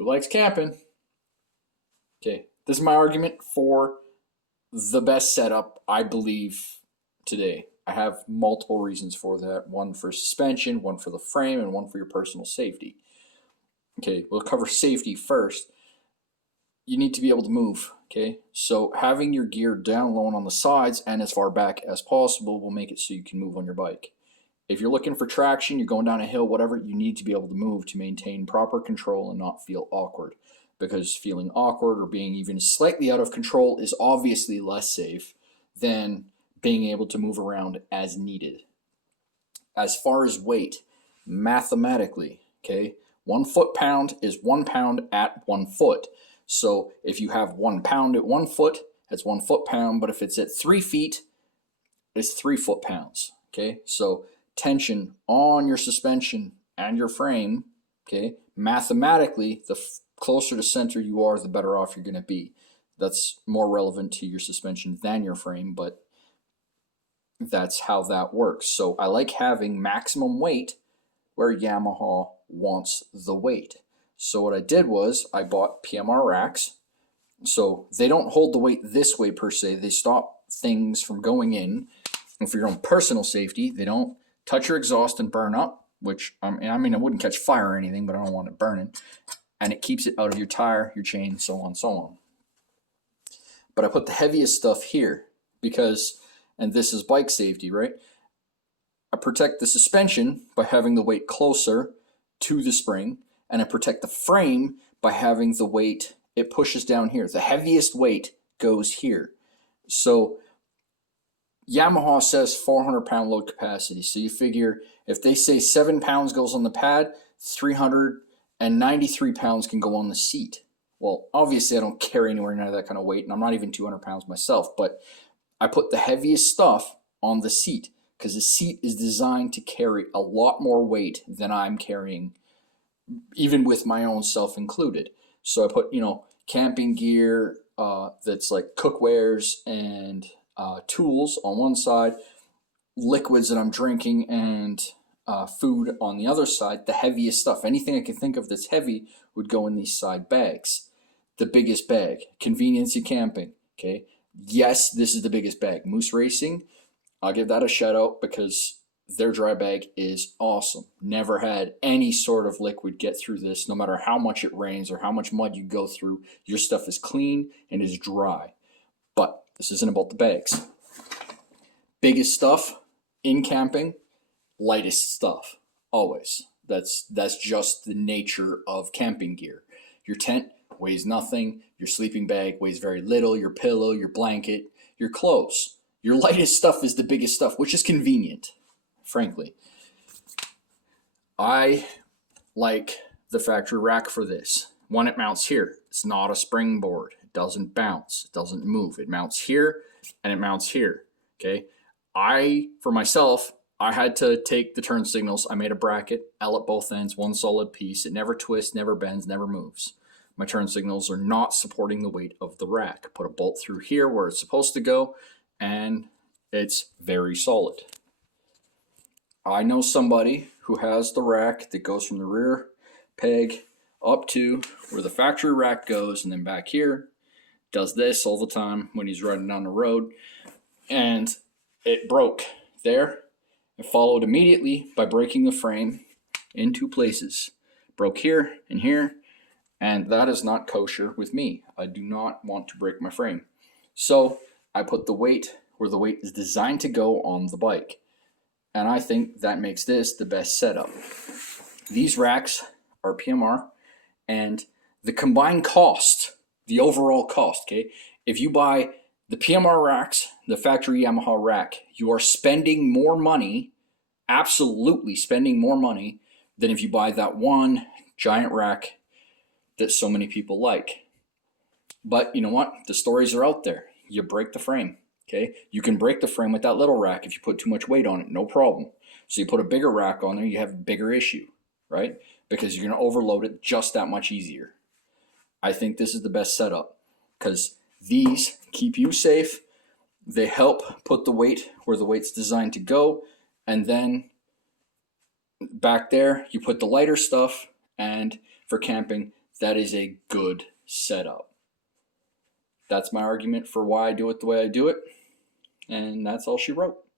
Who likes camping? Okay, this is my argument for the best setup, I believe, today. I have multiple reasons for that. One for suspension, one for the frame, and one for your personal safety. Okay, we'll cover safety first. You need to be able to move, okay? So having your gear down low and on the sides and as far back as possible will make it so you can move on your bike. If you're looking for traction, you're going down a hill, whatever, you need to be able to move to maintain proper control and not feel awkward. Because feeling awkward or being even slightly out of control is obviously less safe than being able to move around as needed. As far as weight, mathematically, okay, 1 foot-pound is 1 pound at 1 foot. So if you have 1 pound at 1 foot, that's 1 foot-pound, but if it's at 3 feet, it's 3 foot-pounds, okay? So tension on your suspension and your frame, okay, mathematically, the closer to center you are, the better off you're going to be. That's more relevant to your suspension than your frame, but that's how that works. So I like having maximum weight where Yamaha wants the weight. So what I did was I bought PMR racks. So they don't hold the weight this way per se. They stop things from going in. And for your own personal safety, they don't touch your exhaust and burn up, which I mean, it wouldn't catch fire or anything, but I don't want it burning. And it keeps it out of your tire, your chain, so on, so on. But I put the heaviest stuff here because, and this is bike safety, right? I protect the suspension by having the weight closer to the spring, and I protect the frame by having the weight, it pushes down here. The heaviest weight goes here. So Yamaha says 400-pound load capacity. So you figure if they say 7 pounds goes on the pad, 393 pounds can go on the seat. Well, obviously I don't carry anywhere near that kind of weight, and I'm not even 200 pounds myself, but I put the heaviest stuff on the seat because the seat is designed to carry a lot more weight than I'm carrying, even with my own self included. So I put, camping gear that's like cookwares and tools on one side, liquids that I'm drinking, and food on the other side. The heaviest stuff, anything I can think of that's heavy, would go in these side bags. The biggest bag, convenience in camping, okay? Yes, this is the biggest bag. Moose Racing, I'll give that a shout out because their dry bag is awesome. Never had any sort of liquid get through this. No matter how much it rains or how much mud you go through, your stuff is clean and is dry. But this isn't about the bags. Biggest stuff in camping, lightest stuff, always. That's just the nature of camping gear. Your tent weighs nothing. Your sleeping bag weighs very little. Your pillow, your blanket, your clothes. Your lightest stuff is the biggest stuff, which is convenient, frankly. I like the factory rack for this. One, it mounts here. It's not a springboard. It doesn't bounce. It doesn't move. It mounts here and it mounts here, okay? For myself, I had to take the turn signals. I made a bracket, L at both ends, one solid piece. It never twists, never bends, never moves. My turn signals are not supporting the weight of the rack. Put a bolt through here where it's supposed to go, and it's very solid. I know somebody who has the rack that goes from the rear peg up to where the factory rack goes, and then back here, does this all the time when he's riding down the road, and it broke there. It followed immediately by breaking the frame in 2 places. Broke here and here, and that is not kosher with me. I do not want to break my frame. So I put the weight where the weight is designed to go on the bike. And I think that makes this the best setup. These racks are PMR, and the combined cost, the overall cost, okay? If you buy the PMR racks, the factory Yamaha rack, you are spending more money, absolutely spending more money, than if you buy that one giant rack that so many people like. But you know what? The stories are out there. You break the frame, okay? You can break the frame with that little rack if you put too much weight on it, no problem. So you put a bigger rack on there, you have a bigger issue, right? Because you're gonna overload it just that much easier. I think this is the best setup because these keep you safe. They help put the weight where the weight's designed to go. And then back there, you put the lighter stuff. And for camping, that is a good setup. That's my argument for why I do it the way I do it, and that's all she wrote.